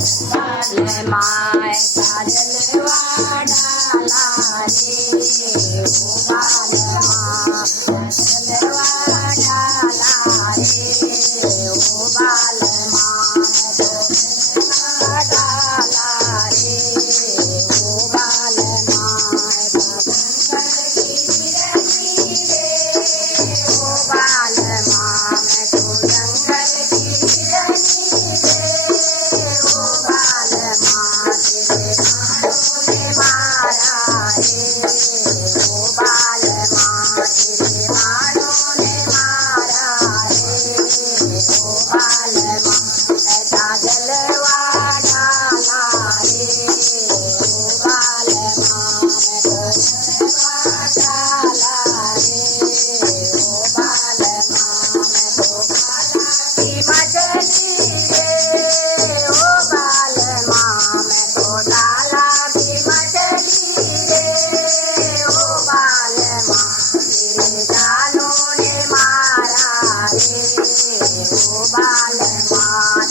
माय काजलवा डाला रे ओ बालमा काजलवा डाला रे ओ बालमा डाला रे ओ बालमा ओ बालमा मैं तो जंगल की रही रे ओ बालमा तेरे मारो ने मारा रे ओ बालमा तेरे मारो ने मारा रे ओ बालमा काजलवा डाला रे ओ बालमा मैं तो जंगलवा डाला रे ओ बालमा मैं तो काला की मछली रे ओ बालमा मैं तो डाला की मछली रे ओ बालमा तेरे जालों ने मारा रे ओ बालमा